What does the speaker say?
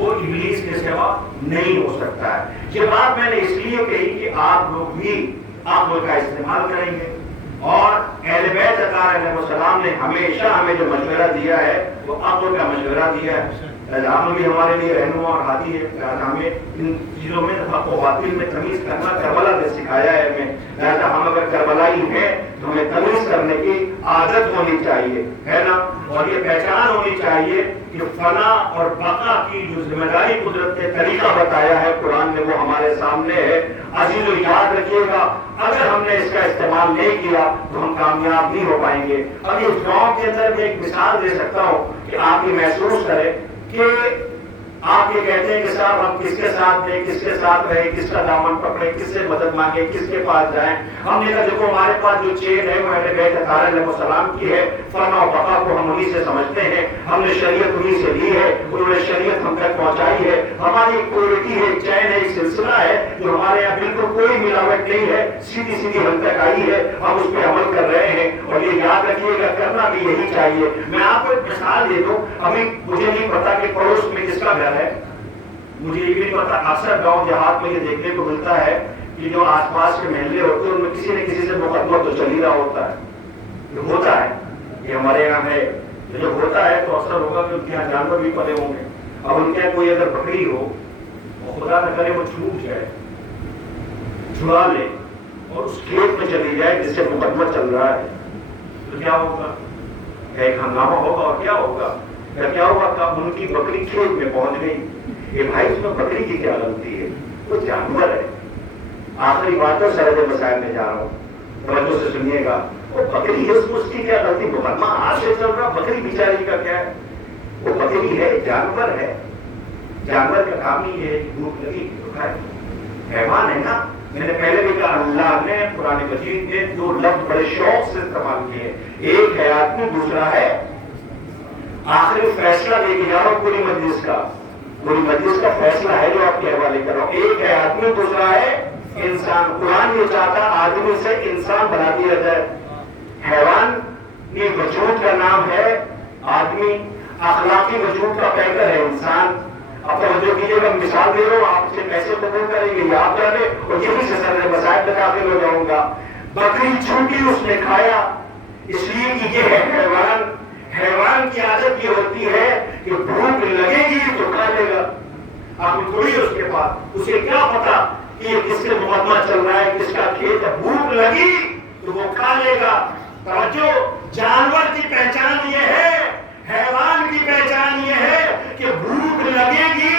وہ ابلیس کے سوا نہیں ہو سکتا ہے. یہ بات میں نے اس لیے کہی کہ آپ لوگ بھی عقل کا استعمال کریں گے، اور اہل بیت اطہار علیہ السلام نے ہمیشہ ہمیں جو مشورہ دیا ہے وہ عقل کا مشورہ دیا ہے. ہم بھی ہمارے لیے رہنما اور ہادی ہے. ہمیں ان چیزوں میں حق و باطل میں تمیز کرنا کربلا نے سکھایا ہے ہمیں. لہٰذا ہم اگر کربلائی ہیں تو ہمیں تمیز کرنے کی عادت ہونی چاہیے، ہے نا، اور یہ پہچان ہونی چاہیے کہ فنا اور بقا کی جو ذمہ داری قدرت نے طریقہ بتایا ہے قرآن میں وہ ہمارے سامنے ہے. عزیزو یاد رکھیے گا، اگر ہم نے اس کا استعمال نہیں کیا تو ہم کامیاب نہیں ہو پائیں گے. اب اس گاؤں کے اندر میں ایک مثال دے سکتا ہوں کہ آپ یہ محسوس کریں کہ آپ یہ کہتے ہیں کہ صاحب ہم کس کے ساتھ دیں، کس کے ساتھ رہیں، کس کا دامن پکڑیں، کس سے مدد مانگیں، کس کے پاس جائیں. ہم نے کہا دیکھو ہمارے پاس جو چین ہے وہ اہل بیت اطہار علیہ السلام کی ہے. فنا و بقا کو ہم انہی سے سمجھتے ہیں، ہم نے شریعت انہی سے لی ہے، انہوں نے شریعت ہم تک پہنچائی ہے. ہماری ایک کوالٹی ہے، ایک چین ہے، ایک سلسلہ ہے جو ہمارے یہاں بالکل کوئی ملاوٹ نہیں ہے، سیدھی سیدھی ہم تک آئی ہے، ہم اس پہ عمل کر رہے ہیں. اور یہ یاد رکھیے گا کرنا بھی یہی چاہیے. میں آپ کو ایک مثال دے دوں، مجھے نہیں پتا کہ پڑوس میں کس کا گھر ہے، مجھے یہ بھی نہیں پتا. اکثر گاؤں دیہات میں یہ دیکھنے کو ملتا ہے کہ جو آس پاس کے محلے ہوتے ہیں ان میں کسی نہ کسی سے مقدمہ تو چل ہی رہا ہوتا ہے. یہ ہوتا ہے، یہ ہمارے یہاں ہے. جب ہوتا ہے تو اکثر ہوگا کہ ان کے یہاں جانور بھی پلے ہوں گے. اب ان کے کوئی اگر بکری ہو اور خدا نہ کرے وہ چھوٹ جائے، چھڑا لے اور اس کھیت میں چلی جائے جس سے مقدمہ چل رہا ہے، تو کیا ہوگا؟ ایک ہنگامہ ہوگا. اور کیا ہوگا؟ کیا ہوگا کہ ان کی بکری کھیت میں پہنچ گئی. یہ بھائی اس میں بکری کی کیا غلطی ہے؟ وہ جانور ہے. آخری بات تو سرحد مسائل میں جا رہا ہوں، توجہ سے سنیے گا. وہ بکری ہے، اس کی کیا غلطی؟ مقدمہ آج سے چل رہا، بکری بیچاری کا کیا ہے؟ وہ بکری ہے، جانور ہے. جانور کا کام ہی ہے کہ بھوک لگی تو کھائے. حیوان ہے نا. میں نے پہلے بھی کہا اللہ نے قرآن مجید میں دو لفظ بڑے شوق سے استعمال کیے. ایک ہے آدمی، دوسرا ہے. آخری فیصلہ لے کے جا رہا ہوں پوری مجلس کا فیصلہ ہے جو آپ کے حوالے کر رہا ہوں. ایک ہے آدمی، دوسرا ہے انسان. قرآن یہ چاہتا آدمی سے انسان بنا دیا جائے. حیوان یہ وجود کا نام ہے، آدمی اخلاقی وجود کا پیکر ہے انسان. اب توجہ کیجیے گا، مثال دے رہا ہوں، آپ سے کیسے قبول کریں گے یہ آپ جانے، اور یہی سے سر مسائل میں داخل ہو جاؤں گا. بکری چھوٹی اس نے کھایا اس لیے کہ یہ ہے حیوان. حیوان کی عادت یہ ہوتی ہے کہ بھوک لگے گی تو کھا لے گا. آپ تھوڑی اس کے پاس، اسے کیا پتا کہ یہ کس سے مقدمہ چل رہا ہے، کس کا کھیت ہے. بھوک لگی تو وہ کھا لے گا. توجہ، جانور کی پہچان یہ ہے، حیوان کی پہچان یہ ہے کہ بھوک لگے گی